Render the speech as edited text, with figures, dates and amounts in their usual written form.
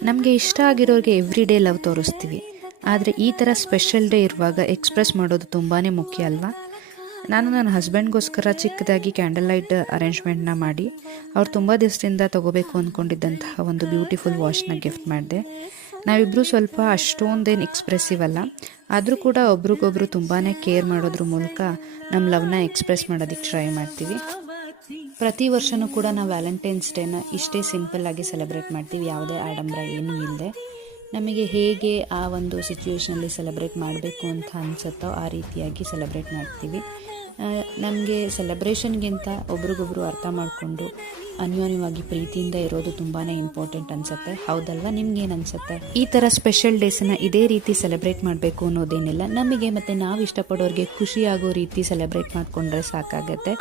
ನಮಗೆ ಇಷ್ಟ ಆಗಿರೋರಿಗೆ every day love ತೋರಿಸ್ತೀವಿ, ಆದರೆ ಈ ಥರ ಸ್ಪೆಷಲ್ ಡೇ ಇರುವಾಗ ಎಕ್ಸ್ಪ್ರೆಸ್ ಮಾಡೋದು ತುಂಬಾ ಮುಖ್ಯ ಅಲ್ವಾ. ನಾನು ನನ್ನ ಹಸ್ಬೆಂಡ್ಗೋಸ್ಕರ ಚಿಕ್ಕದಾಗಿ ಕ್ಯಾಂಡಲ್ ಲೈಟ್ ಅರೇಂಜ್ಮೆಂಟ್ನ ಮಾಡಿ ಅವ್ರು ತುಂಬ ದಿವಸದಿಂದ ತೊಗೋಬೇಕು ಅಂದ್ಕೊಂಡಿದ್ದಂತಹ ಒಂದು ಬ್ಯೂಟಿಫುಲ್ ವಾಚ್ನ ಗಿಫ್ಟ್ ಮಾಡಿದೆ. ನಾವಿಬ್ಬರು ಸ್ವಲ್ಪ ಅಷ್ಟೊಂದೇನು ಎಕ್ಸ್ಪ್ರೆಸಿವ್ ಅಲ್ಲ, ಆದರೂ ಕೂಡ ಒಬ್ರಿಗೊಬ್ರು ತುಂಬಾ ಕೇರ್ ಮಾಡೋದ್ರ ಮೂಲಕ ನಮ್ಮ ಲವ್ನ ಎಕ್ಸ್ಪ್ರೆಸ್ ಮಾಡೋದಕ್ಕೆ ಟ್ರೈ ಮಾಡ್ತೀವಿ. ಪ್ರತಿ ವರ್ಷವೂ ಕೂಡ ನಾವು ವ್ಯಾಲೆಂಟೈನ್ಸ್ ಡೇನ ಇಷ್ಟೇ ಸಿಂಪಲ್ಲಾಗಿ ಸೆಲೆಬ್ರೇಟ್ ಮಾಡ್ತೀವಿ, ಯಾವುದೇ ಆಡಂಬರ ಏನೂ ಇಲ್ಲದೆ. ನಮಗೆ ಹೇಗೆ ಆ ಒಂದು ಸಿಚುವೇಷನಲ್ಲಿ ಸೆಲೆಬ್ರೇಟ್ ಮಾಡಬೇಕು ಅಂತ ಅನಿಸುತ್ತೋ ಆ ರೀತಿಯಾಗಿ ಸೆಲೆಬ್ರೇಟ್ ಮಾಡ್ತೀವಿ. ನಮಗೆ ಸೆಲೆಬ್ರೇಷನ್ಗಿಂತ ಒಬ್ರಿಗೊಬ್ರು ಅರ್ಥ ಮಾಡಿಕೊಂಡು ಅನ್ಯೋನ್ಯವಾಗಿ ಪ್ರೀತಿಯಿಂದ ಇರೋದು ತುಂಬಾ ಇಂಪಾರ್ಟೆಂಟ್ ಅನಿಸುತ್ತೆ. ಹೌದಲ್ವಾ? ನಿಮ್ಗೇನು ಅನಿಸುತ್ತೆ? ಈ ಥರ ಸ್ಪೆಷಲ್ ಡೇಸನ್ನು ಇದೇ ರೀತಿ ಸೆಲೆಬ್ರೇಟ್ ಮಾಡಬೇಕು ಅನ್ನೋದೇನಿಲ್ಲ. ನಮಗೆ ಮತ್ತು ನಾವು ಇಷ್ಟಪಡೋರಿಗೆ ಖುಷಿಯಾಗೋ ರೀತಿ ಸೆಲೆಬ್ರೇಟ್ ಮಾಡಿಕೊಂಡ್ರೆ ಸಾಕಾಗತ್ತೆ.